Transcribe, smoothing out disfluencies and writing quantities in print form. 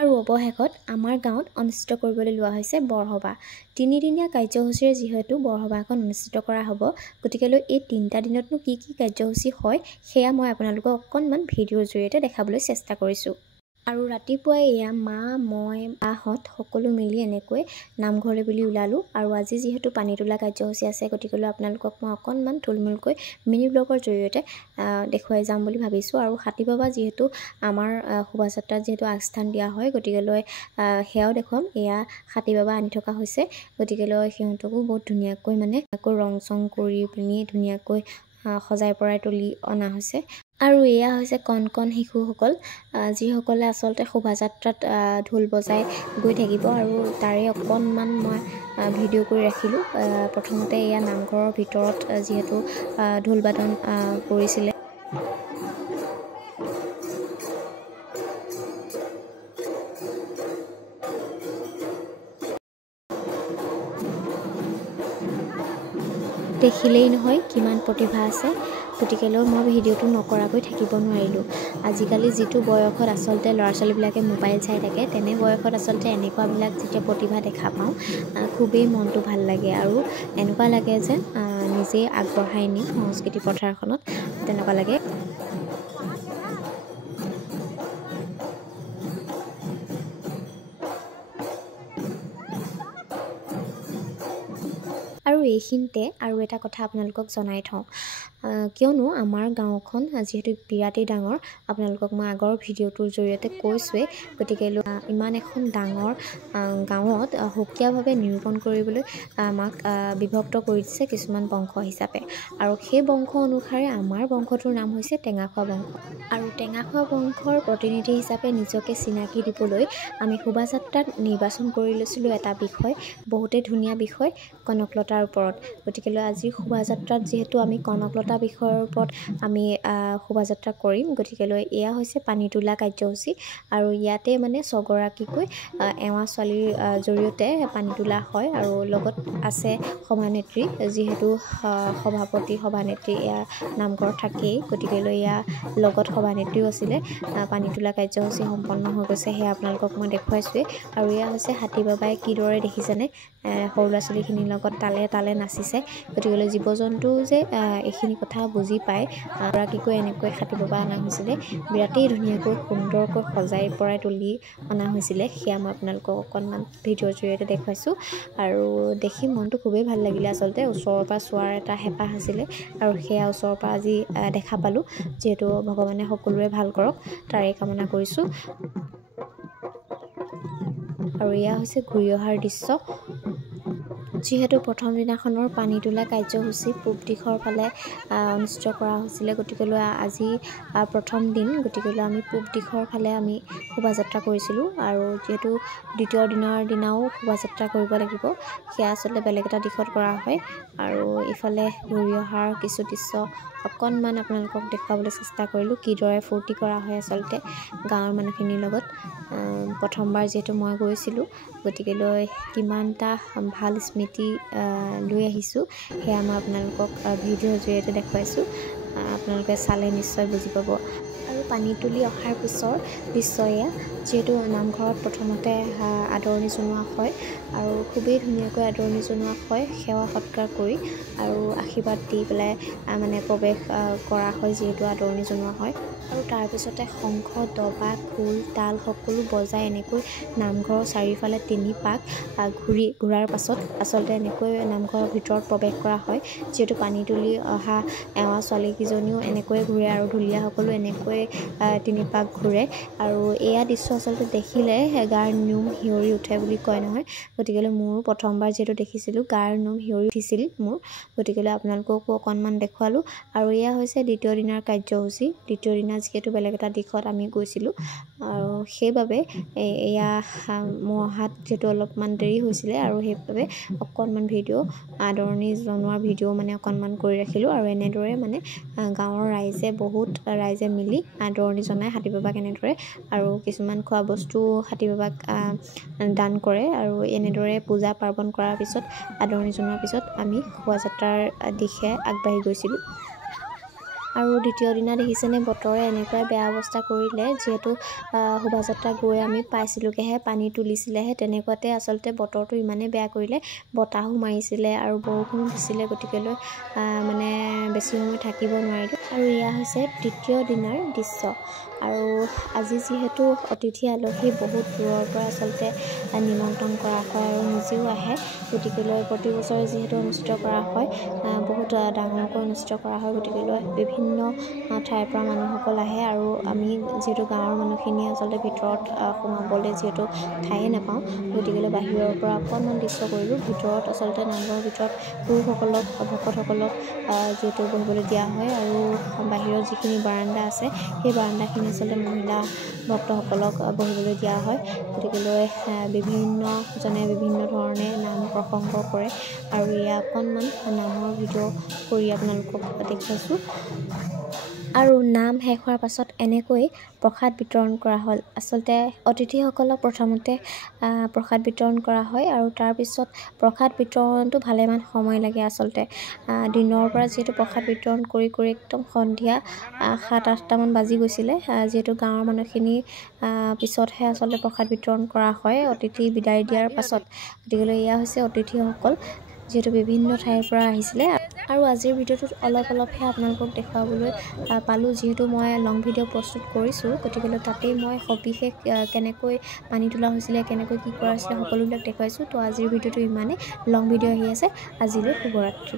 আৰু অৱশেষত আমাৰ গাঁৱত অনুষ্ঠিত কৰিবলৈ লোৱা হৈছে বৰসভা। 3 দিনীয়া কাৰ্যসূচীৰে যিহেতু বৰসভাখন অনুষ্ঠিত কৰা হ'ব, গতিকেলৈ এই 3টা দিনতনো কি কাৰ্যসূচী হয় সেয়া মই আপোনালোকক অকণমান ভিডিঅ'ৰ জৰিয়তে দেখাবলৈ চেষ্টা কৰিছোঁ। আৰু ৰাতিপুৱাই এয়া মা, মই, বাহঁত সকলো মিলি এনেকৈ নামঘৰলৈ বুলি ওলালোঁ। আৰু আজি যিহেতু পানী তোলা কাৰ্যসূচী আছে, গতিকেলৈ আপোনালোকক মই অকণমান থুলমূলকৈ মিনি ব্লগৰ জৰিয়তে দেখুৱাই যাম বুলি ভাবিছোঁ। আৰু হাতী বাবা যিহেতু আমাৰ শোভাযাত্ৰাত যিহেতু আগস্থান দিয়া হয়, গতিকেলৈ সেয়াও দেখুৱাম। এয়া হাতী বাবা আনি থকা হৈছে, গতিকেলৈ সিহঁতকো বহুত ধুনীয়াকৈ মানে আকৌ ৰং চং কৰি পিনি ধুনীয়াকৈ সজাই পৰাই তুলি অনা হৈছে। আৰু এয়া হৈছে কণ কণ শিশুসকল, যিসকলে আচলতে শোভাযাত্ৰাত ঢোল বজাই গৈ থাকিব। আৰু তাৰে অকণমান মই ভিডিঅ' কৰি ৰাখিলোঁ। প্ৰথমতে এয়া নামঘৰৰ ভিতৰত যিহেতু ঢোল বাদন কৰিছিলে। দেখিলেই নহয় কিমান প্ৰতিভা আছে, গতিকেলৈ মই ভিডিঅ'টো নকৰাকৈ থাকিব নোৱাৰিলোঁ। আজিকালি যিটো বয়সত আচলতে ল'ৰা ছোৱালীবিলাকে মোবাইল চাই থাকে, তেনে বয়সত আচলতে এনেকুৱাবিলাক যেতিয়া প্ৰতিভা দেখা পাওঁ, খুবেই মনটো ভাল লাগে। আৰু এনেকুৱা লাগে যেন নিজেই আগবঢ়াই নিম সংস্কৃতি পথাৰখনত, তেনেকুৱা লাগে। আৰু এইখিনিতে আৰু এটা কথা আপোনালোকক জনাই থওঁ, কিয়নো আমাৰ গাঁওখন যিহেতু বিৰাটেই ডাঙৰ, আপোনালোকক মই আগৰ ভিডিঅ'টোৰ জৰিয়তে কৈছোঁৱেই। গতিকে ইমান এখন ডাঙৰ গাঁৱত সুকীয়াভাৱে নিৰূপণ কৰিবলৈ আমাক বিভক্ত কৰি দিছে কিছুমান বংশ হিচাপে। আৰু সেই বংশ অনুসাৰে আমাৰ বংশটোৰ নাম হৈছে টেঙাখোৱা বংশ। আৰু টেঙাখোৱা বংশৰ প্ৰতিনিধি হিচাপে নিজকে চিনাকি দিবলৈ আমি শোভাযাত্ৰাত নিৰ্বাচন কৰি লৈছিলোঁ এটা বিষয়, বহুতেই ধুনীয়া বিষয়, কনকলতাৰ ওপৰত। গতিকেলৈ আজিৰ শোভাযাত্ৰাত যিহেতু আমি কনকলতা বিষয়ৰ ওপৰত আমি শোভাযাত্ৰা কৰিম, গতিকেলৈ এয়া হৈছে পানী তোলা কাৰ্যসূচী। আৰু ইয়াতে মানে 6গৰাকীকৈ এৱা ছোৱালীৰ জৰিয়তে পানী তোলা হয়। আৰু লগত আছে সভানেত্ৰী, যিহেতু সভাপতি সভানেত্ৰী এয়া নামঘৰত থাকেই, গতিকেলৈ এয়া লগত সভানেত্ৰীও আছিলে। পানী তোলা কাৰ্যসূচী সম্পন্ন হৈ গৈছে, সেয়া আপোনালোকক মই দেখুৱাইছোৱেই। আৰু এয়া হৈছে হাতী বাবাই কিদৰে দেখিছেনে সৰু ল'ৰা ছোৱালীখিনিৰ লগত তালে তালে নাচিছে। গতিকেলৈ জীৱ জন্তু যে এইখিনি কথা বুজি পায়, গৰাকীকৈ এনেকৈ হাতী বাবা অনা হৈছিলে, বিৰাটেই ধুনীয়াকৈ সুন্দৰকৈ সজাই পৰাই তুলি অনা হৈছিলে। সেয়া মই আপোনালোকক অকণমান ভিডিঅ'ৰ জৰিয়তে দেখুৱাইছোঁ। আৰু দেখি মনটো খুবেই ভাল লাগিলে আচলতে, ওচৰৰ পৰা চোৱাৰ এটা হেঁপাহ আছিলে, আৰু সেয়া ওচৰৰ পৰা আজি দেখা পালোঁ। যিহেতু ভগৱানে সকলোৰে ভাল কৰক, তাৰেই কামনা কৰিছোঁ। আৰু এয়া হৈছে ঘূৰি অহাৰ দৃশ্য। যিহেতু প্ৰথম দিনাখনৰ পানী তোলা কাৰ্যসূচী পূব দিশৰ ফালে অনুষ্ঠিত কৰা হৈছিলে, গতিকেলৈ আজি প্ৰথম দিন, গতিকেলৈ আমি পূব দিশৰ ফালে আমি শোভাযাত্ৰা কৰিছিলোঁ। আৰু যিহেতু দ্বিতীয় দিনৰ দিনাও শোভাযাত্ৰা কৰিব লাগিব, সেয়া আচলতে বেলেগ এটা দিশত কৰা হয়। আৰু ইফালে ঘূৰি অহাৰ কিছু দৃশ্য অকণমান আপোনালোকক দেখুৱাবলৈ চেষ্টা কৰিলোঁ, কিদৰে ফূৰ্তি কৰা হয় আচলতে গাঁৱৰ মানুহখিনিৰ লগত। প্ৰথমবাৰ যিহেতু মই গৈছিলোঁ, গতিকেলৈ কিমানটা ভাল স্মৃতি লৈ আহিছোঁ সেয়া মই আপোনালোকক ভিডিঅ'ৰ জৰিয়তে দেখুৱাইছোঁ। আপোনালোকে চালে নিশ্চয় বুজি পাব। আৰু পানী তুলি অহাৰ পিছৰ দৃশ্য এয়া, যিহেতু নামঘৰত প্ৰথমতে আদৰণি জনোৱা হয়, আৰু খুবেই ধুনীয়াকৈ আদৰণি জনোৱা হয়, সেৱা সৎকাৰ কৰি আৰু আশীৰ্বাদ দি পেলাই মানে প্ৰৱেশ কৰা হয়, যিহেতু আদৰণি জনোৱা হয়। আৰু তাৰপিছতে শংখ, দবা, খোল, তাল সকলো বজাই এনেকৈ নামঘৰৰ চাৰিওফালে 3 পাক ঘূৰাৰ পাছত আচলতে এনেকৈ নামঘৰৰ ভিতৰত প্ৰৱেশ কৰা হয়। যিহেতু পানী তুলি অহা এৱা ছোৱালীকেইজনীও এনেকৈয়ে ঘূৰে, আৰু ঢুলীয়াসকলো এনেকৈ 3 পাক ঘূৰে। আৰু এয়া দৃশ্য আচলতে দেখিলে গাৰ নোম শিয়ৰি উঠে বুলি কয় নহয়, গতিকেলৈ মোৰো প্ৰথমবাৰ যিহেতু দেখিছিলোঁ গাৰ নোম শিয়ৰি উঠিছিল মোৰ, গতিকেলৈ আপোনালোককো অকণমান দেখুৱালোঁ। আৰু এয়া হৈছে দ্বিতীয় দিনাৰ কাৰ্যসূচী। দ্বিতীয় দিনা যিহেতু বেলেগ এটা দিশত আমি গৈছিলোঁ, আৰু সেইবাবে এয়া মোৰ অহাত যিহেতু অলপমান দেৰি হৈছিলে, আৰু সেইবাবে অকণমান ভিডিঅ' আদৰণি জনোৱাৰ ভিডিঅ' মানে অকণমান কৰি ৰাখিলোঁ। আৰু এনেদৰে মানে গাঁৱৰ বহুত ৰাইজে মিলি আদৰণি জনায় হাতী বাবাক এনেদৰে, আৰু কিছুমান খোৱা বস্তু হাতী বাবাক দান কৰে। আৰু এনেদৰে পূজা পাৰ্বণ কৰাৰ পিছত আদৰণি জনোৱাৰ পিছত আমি শোভাযাত্ৰাৰ দিশে আগবাঢ়ি গৈছিলোঁ। আৰু দ্বিতীয় দিনা দেখিছেনে বতৰে এনেকুৱাই বেয়া অৱস্থা কৰিলে, যিহেতু শোভাযাত্ৰা গৈ আমি পাইছিলোঁগৈহে, পানী তুলিছিলেহে, তেনেকুৱাতে আচলতে বতৰটো ইমানেই বেয়া কৰিলে, বতাহো মাৰিছিলে আৰু বৰষুণো দিছিলে, গতিকেলৈ মানে বেছি সময় থাকিব নোৱাৰিলোঁ। আৰু এয়া হৈছে তৃতীয় দিনাৰ দৃশ্য। আৰু আজি যিহেতু অতিথি আলহী বহুত দূৰৰ পৰা আচলতে নিমন্ত্ৰণ কৰা হয় আৰু নিজেও আহে, গতিকেলৈ প্ৰতি বছৰে যিহেতু অনুষ্ঠিত কৰা হয়, বহুত ডাঙৰকৈ অনুষ্ঠিত কৰা হয়, গতিকেলৈ বিভিন্ন ঠাইৰ পৰা মানুহসকল আহে। আৰু আমি যিহেতু গাঁৱৰ মানুহখিনিয়ে আচলতে ভিতৰত সোমাবলৈ যিহেতু ঠায়ে নাপাওঁ, গতিকেলৈ বাহিৰৰ পৰা অকণমান দৃশ্য কৰিলোঁ। ভিতৰত আচলতে নামঘৰৰ ভিতৰত পুৰুষসকলক ভকতসকলক যিহেতু বহিবলৈ দিয়া হয়, আৰু বাহিৰত যিখিনি বাৰাণ্ডা আছে সেই বাৰাণ্ডাখিনি আচলতে মহিলা ভক্তসকলক বহিবলৈ দিয়া হয়। গতিকেলৈ বিভিন্নজনে বিভিন্ন ধৰণে নাম প্ৰসংগ কৰে, আৰু এয়া অকণমান নামৰ ভিডিঅ' কৰি আপোনালোকক দেখুৱাইছোঁ। আৰু নাম শেষ হোৱাৰ পাছত এনেকৈ প্ৰসাদ বিতৰণ কৰা হ'ল। আচলতে অতিথিসকলক প্ৰথমতে প্ৰসাদ বিতৰণ কৰা হয়, আৰু তাৰপিছত প্ৰসাদ বিতৰণটো ভালেমান সময় লাগে। আচলতে দিনৰ পৰা যিহেতু প্ৰসাদ বিতৰণ কৰি কৰি একদম সন্ধিয়া 7-8টামান বাজি গৈছিলে, যিহেতু গাঁৱৰ মানুহখিনি পিছতহে আচলতে প্ৰসাদ বিতৰণ কৰা হয় অতিথি বিদায় দিয়াৰ পাছত। গতিকেলৈ এয়া হৈছে অতিথিসকল, যিহেতু বিভিন্ন ঠাইৰ পৰা আহিছিলে। আৰু আজিৰ ভিডিঅ'টোত অলপহে আপোনালোকক দেখুৱাবলৈ পালোঁ, যিহেতু মই লং ভিডিঅ' প্ৰস্তুত কৰিছোঁ, গতিকেলৈ তাতেই মই সবিশেষ কেনেকৈ পানী তোলা হৈছিলে, কেনেকৈ কি কৰা হৈছিলে সকলোবিলাক দেখুৱাইছোঁ। তো আজিৰ ভিডিঅ'টো ইমানেই। লং ভিডিঅ' আহি আছে। আজিলৈ শুভৰাত্ৰি।